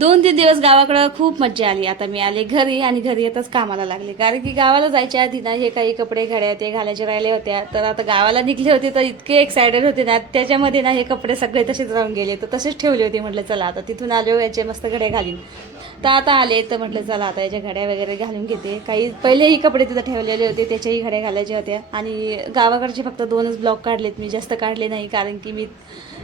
2-3 दिवस गावाकडं खूप मज्जा आली. आता मी आले घरी आणि घरी येतच कामाला लागले, कारण की गावाला जायच्या आधी ना हे काही कपडे घड्या ते घालायचे राहिले होत्या. तर आता गावाला निघले होते तर इतके एक्सायटेड होते ना, त्याच्यामध्ये ना हे कपडे सगळे तसेच राहून गेले. तर तसेच ठेवले होते. म्हटलं चला आता तिथून आलो याचे मस्त घड्या घालीन. तर आता आले तर म्हटलं चला आता याच्या घड्या वगैरे घालून घेते. काही पहिलेही कपडे तिथं ठेवलेले होते त्याच्याही घड्या घालायच्या होत्या. आणि गावाकडचे फक्त 2च ब्लॉग काढलेत मी, जास्त काढले नाही, कारण की मी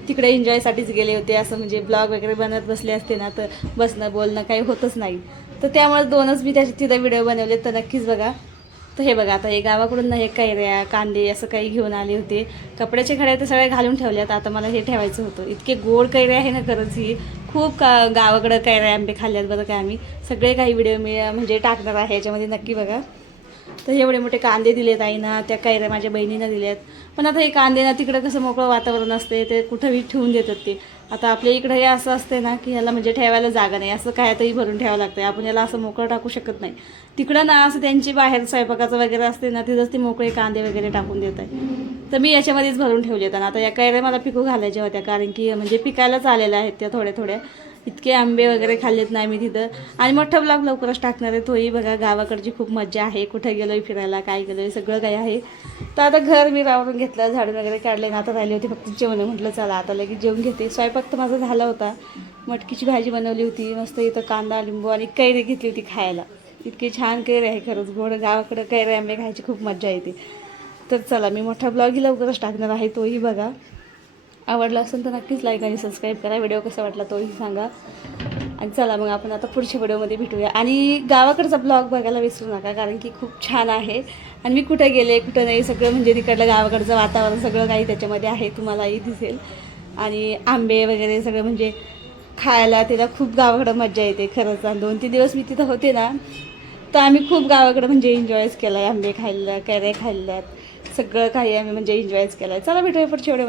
तिकडे एन्जॉयसाठीच गेले होते. असं म्हणजे ब्लॉग वगैरे बनत बसले असते ना तर बसणं बोलणं काही होतच नाही. तर त्यामुळे 2च मी त्याचे तिथं व्हिडिओ बनवले, तर नक्कीच बघा. तर हे बघा आता हे गावाकडून ना हे कैऱ्या कांदे असं काही घेऊन आले होते. कपड्याच्या घड्या तर सगळ्या घालून ठेवल्यात. आता मला हे ठेवायचं होतं. इतके गोड कैऱ्या आहे ना खरंच, ही खूप गावाकडं कैऱ्या आंबे खाल्ल्यात बरं का आम्ही. सगळे काही व्हिडिओ मी म्हणजे टाकणार आहे याच्यामध्ये, नक्की बघा. तर एवढे मोठे कांदे दिलेत आईना, त्या कैऱ्या माझ्या बहिणीनं दिल्यात. पण आता हे कांदे ना तिकडं कसं मोकळं वातावरण असते, ते कुठंही ठेवून देतात ते. आता आपल्या इकडं हे असं असते ना की ह्याला म्हणजे ठेवायला जागा नाही, असं कायतरी भरून ठेवावं लागतं. आपण याला असं मोकळं टाकू शकत नाही. तिकडं ना असं त्यांची बाहेर स्वयंपाकाचं वगैरे असते ना, तिथंच ते मोकळे कांदे वगैरे टाकून देत आहे. तर मी याच्यामध्येच भरून ठेवले. आणि आता या कैऱ्या मला पिकू घालायच्या होत्या, कारण की म्हणजे पिकायलाच आलेल्या आहेत त्या थोड्या थोड्या. इतके आंबे वगैरे खाल्लेत नाही मी तिथं. आणि मोठा ब्लॉग लवकरच टाकणार आहे, तोही बघा. गावाकडची खूप मज्जा आहे, कुठं गेलो आहे फिरायला, काय गेलो आहे, सगळं काही आहे. तर आता घर मी रावरून घेतलं, झाडून वगैरे काढले ना, आता राहिली होती फक्त जेवण. म्हटलं चला आता लगेच जेवून घेते. स्वयंपाक तर माझा झाला होता. मटकीची भाजी बनवली होती मस्त. इथं कांदा लिंबू आणि कैरी घेतली होती खायला. इतकी छान कैरी आहे खरंच, गोड. गावाकडं कैरी आंबे खायची खूप मज्जा येते. तर चला मी मोठा ब्लॉगही लवकरच टाकणार आहे, तोही बघा. आवडला असेल तर नक्कीच लाईक आणि सबस्क्राईब करा. व्हिडिओ कसा वाटला तोही सांगा. आणि चला मग आपण आता पुढच्या व्हिडिओमध्ये भेटूया. आणि गावाकडचा ब्लॉग बघायला विसरू नका, कारण की खूप छान आहे. आणि मी कुठे गेले कुठं नाही सगळं म्हणजे तिकडलं गावाकडचं वातावरण सगळं काही त्याच्यामध्ये आहे, तुम्हालाही दिसेल. आणि आंबे वगैरे सगळं म्हणजे खायला तिला खूप गावाकडं मज्जा येते खरंच. आणि 2-3 दिवस मी तिथं होते ना, तर आम्ही खूप गावाकडं म्हणजे एन्जॉयच केला आहे. आंबे खाल्लं, कैऱ्या खाल्ल्यात, सगळं काही आम्ही म्हणजे एन्जॉयच केलं आहे. चला भेटूया पुढच्या व्हिडिओ.